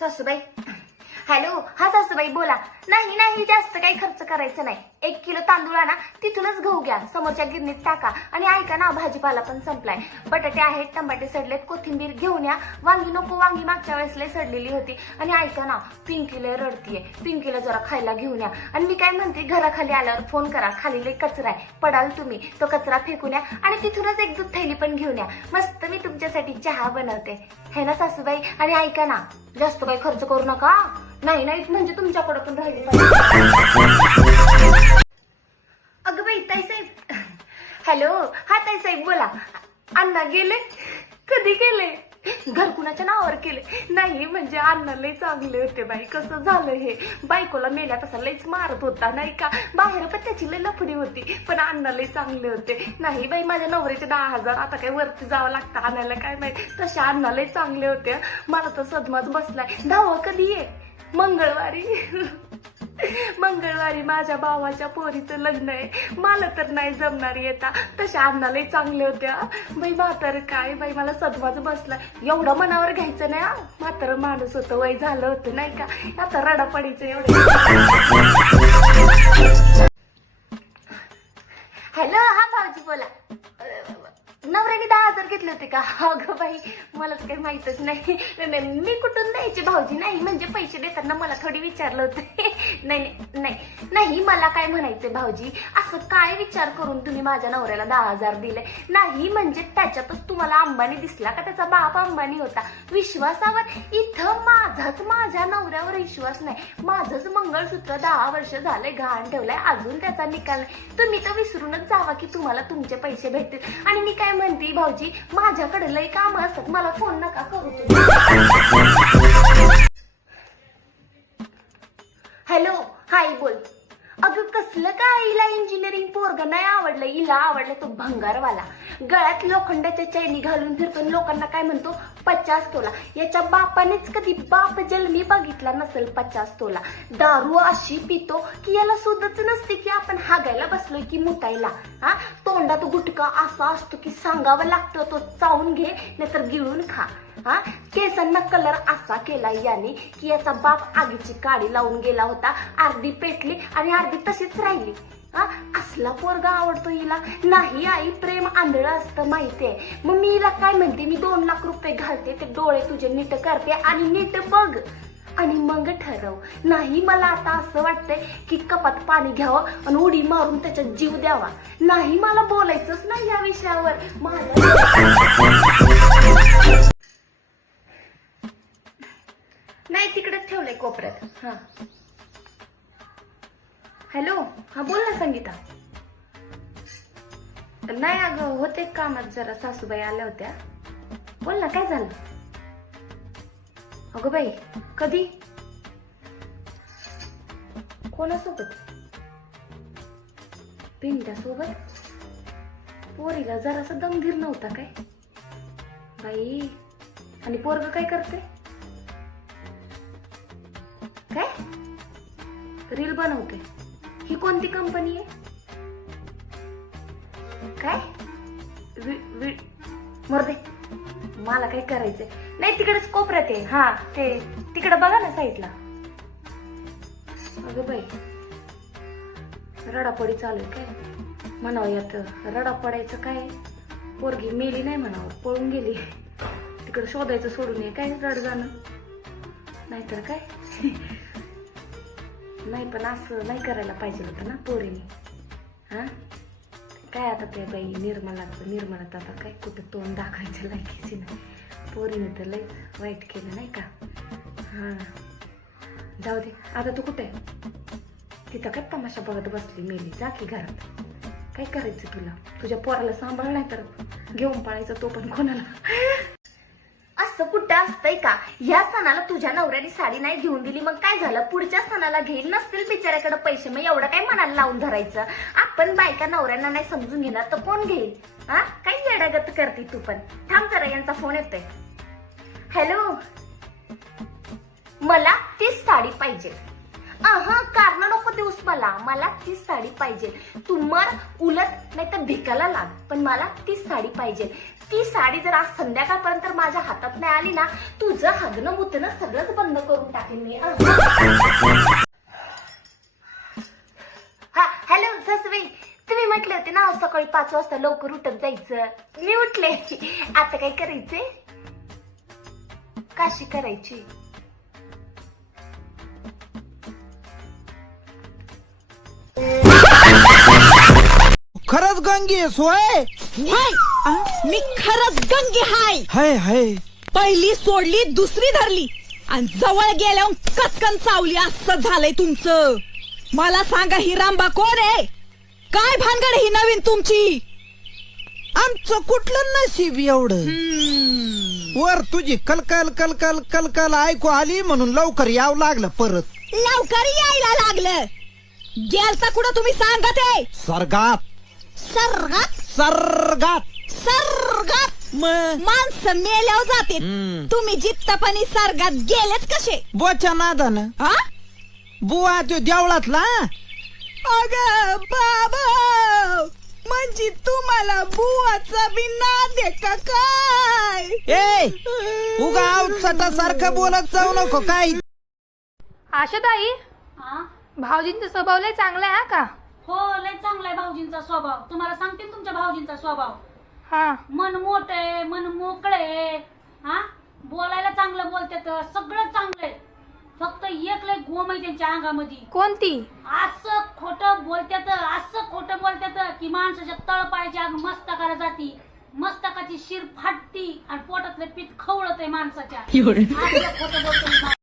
सासूबाई. हॅलो हा सासूबाई बोला. नाही नाही जास्त काही खर्च करायचं नाही. एक किलो तांदूळ आणा तिथूनच गहू घ्या. समोरच्या गिरणीत टाका. आणि ऐका ना भाजीपाला पण संपलाय. बटाटे आहेत टमाटे सडलेत कोथिंबीर घेऊन या. वांगी नको वांगी मागच्या वेळेस लय सडलेली होती. आणि ऐका ना पिंकीला रडतीये. पिंकीला जरा खायला घेऊन या. आणि मी काय म्हणते घराखाली आल्यावर फोन करा. खाली लय कचरा आहे. पडाल तुम्ही तो कचरा फेकून या. आणि तिथूनच एक दूध थैली पण घेऊन या. मस्त मी तुमच्यासाठी चहा बनवते. है ना सासूबाई? आणि ऐका ना जास्त काही खर्च करू नका. नाही नाही म्हणजे तुमच्याकडे पण राहिली अगं बाई ताई साहेब. हॅलो. हा ताई साहेब बोला. अण्णा गेले? कधी गेले? घर कुणाच्या नावावर केले? नाही म्हणजे अण्णा लय चांगले होते बाई. कसं झालं हे? बायकोला मेल्या तसा लयच मारत होता नाही का? बाहेर पण त्याची लय लफडी होती पण अण्णा लय चांगले होते. नाही बाई माझ्या नवऱ्याचे दहा हजार आता काय वरती जावं लागतं आणायला काय माहिती? तसे अण्णा लय चांगले होते. मला तर सदमाच बसलाय. धावा कधी ये? मंगळवारी. मंगळवारी माझ्या भावाच्या पोरीचं लग्न आहे. मला तर नाही जमणार येता. तशा अन्नालाही चांगले होत्या. बाई म्हातार काय? बाई मला सदमाच बसला एवढं मनावर घ्यायचं नाही म्हातार माणूस होतं वय झालं होतं नाही का? आता रडा पडायचं एवढं. हॅलो हा भाऊजी बोला. नवऱ्याने दहा हजार घेतले होते का? अगं बाई मलाच काही माहितच नाही. नाही, मी कुठून द्यायची भाऊजी? नाही म्हणजे पैसे देताना मला थोडी विचारलं होतं. नाही नाही, नाही मला काय म्हणायचंय भाऊजी? असं काय विचार करून तुम्ही माझ्या नवऱ्याला दहा हजार दिले? नाही म्हणजे त्याच्यातच तुम्हाला अंबानी दिसला का? त्याचा बाप अंबानी होता. विश्वासावर इथं माझाच माझ्या नवऱ्यावर विश्वास नाही. माझंच मंगळसूत्र दहा वर्ष झालंय घाण ठेवलंय अजून त्याचा निकाल नाही. तुम्ही तर विसरूनच जावा की तुम्हाला तुमचे पैसे भेटतील. आणि मी काय म्हणते? भाऊजी माझ्याकडे लय काम असतात. मला फोन नका करू नाही आवडलं हिला आवडलं तो भंगारवाला. गळ्यात लोखंडाच्या चैनी घालून फिरतो लोकांना काय म्हणतो? पचास तोला. याच्या बापानेच कधी बाप जन्मी बघितला नसेल पचास तोला. दारू अशी पितो की याला सुद्धाच नसते की आपण हागायला बसलोय की मुतायला. हा? तोंडात गुटका असा असतो की सांगावं लागतं तो चावून घे नाहीतर गिळून खा. हा? केसांना कलर असा केला याने की याचा बाप आगीची काडी लावून गेला होता. अर्धी पेटली आणि अर्धी तशीच राहिली. असला पोरगा आवडतो हिला. नाही आई प्रेम आंधळं असतं माहितीये. मग मी हिला काय म्हणते? मी दोन लाख रुपये घालते ते डोळे तुझे नीट करते आणि नीट बघ. आणि मग ठरव. नाही मला आता असं वाटतंय की कपात पाणी घ्यावं आणि उडी मारून त्याच्यात जीव द्यावा. नाही मला बोलायचंच नाही या विषयावर. नाही तिकडेच ठेवलंय कोपऱ्यात. हा. हॅलो हा बोल ना संगीता. नाही अगं होते कामात जरा सासूबाई आल्या होत्या. बोल ना काय झालं? अगं बाई कधी? कोणासोबत? पिंट्यासोबत पोरीला जरासा दमगीर नव्हता काय? बाई आणि पोरग काय करते काय? रील बनवते ही कोणती कंपनी आहे? काय? वि- वि- मला काय करायचंय? नाही तिकडेच कोपऱ्यात आहे हा ते तिकडे बघा ना साईडला अगं बाई रडापडी चालू आहे काय? म्हणावं यात रडा पडायचं काय? पोरगी मेली नाही म्हणावं पळून गेली. तिकडे शोधायचं सोडून ये काय रड जाणं नाहीतर काय? नाही पण असं नाही करायला पाहिजे होतं ना पोरीने. हा? काय आता ते बाई निर्मलाचं निर्मलात आता काय कुठं तोंड दाखवायचं लायकीची नाही. पोरीने तर लई वाईट केलं नाही का? हा. जाऊ दे. आता तू कुठे? आहे? तिथं काय तमाशा बघत बसली मेली? जा की घरात. काय करायचं तुला? तुझ्या पोराला सांभाळ नाही तर घेऊन पाळायचं तो पण कोणाला? असं कुठं असतंय का? ह्या सणाला तुझ्या नवऱ्याने साडी नाही घेऊन दिली मग काय झालं? पुढच्या सणाला घेईल नसतील बिचाऱ्याकडे पैसे मग एवढं काय मनाला लावून धरायचं? आपण बायका नवऱ्यांना नाही समजून घेणार तर कोण घेईल? हा? काही येडागत करते तू पण. थांब जरा यांचा फोन येतोय. हॅलो मला तीच साडी पाहिजे. हा कारण नको देऊस मला. मला तीच साडी पाहिजे. तू उलट नाही तर भिकाला लाग. पण मला तीच साडी पाहिजे. ती साडी जर आज संध्याकाळपर्यंत माझ्या हातात नाही आली ना तुझं हगणं मुतणं सगळंच बंद करून टाकेन मी. हा हॅलो जसवे. तुम्ही म्हटले होते ना सकाळी पाच वाजता लवकर उठत जायचं. मी उठले. आता काय करायचे काशी करायची. खरंच गंगी सोय? हाय मी खरंच गंगे हाय. हाय हाय. पहिली सोडली दुसरी धरली. आणि जवळ गेल्यावर कचकन चावली असं झालंय तुमचं. मला सांगा ही रांबा कोण आहे? काय भानगड ही नवीन तुमची? आमचं कुठलं नशीब एवढं? वर तुझी कलकल कलकल कलकल ऐकू आली म्हणून लवकर यावं लागलं परत. लवकर यायला लागलं. गेलता कुठं तुम्ही सांगत? आहे सर्गात सर्गात सर्गात. सर्गात मग माणसं मेल्यावर जाते हम्म. तुम्ही जित्तपणी सर्गात गेलेत कसे? बोच्या नादानं. हा बुवा तो देवळातला? अग बाबा. म्हणजे तुम्हाला बुवाचा बी नाद आहे का काय? ए उगा आवचटा सारखं बोलत जाऊ नको काय? आशाताई हा? भाऊजींचा स्वभाव लय चांगला आहे हा का? हो लय चांगला आहे भाऊजींचा स्वभाव. तुम्हाला सांगते तुमच्या भाऊजींचा स्वभाव. हा. मन मोठ आहे मन मोकळे हा? बोलायला चांगलं बोलतात सगळं चांगलं आहे. फक्त एक लय गोम आहे त्यांच्या अंगामध्ये. कोणती? असं खोटं बोलतात असं खोटं बोलतात की माणसाच्या तळपायच्या अंग मस्तकाला जाती. मस्तकाची शिर फाटती आणि पोटातलं पीठ खवळत आहे माणसाच्या असं खोटं बोलतो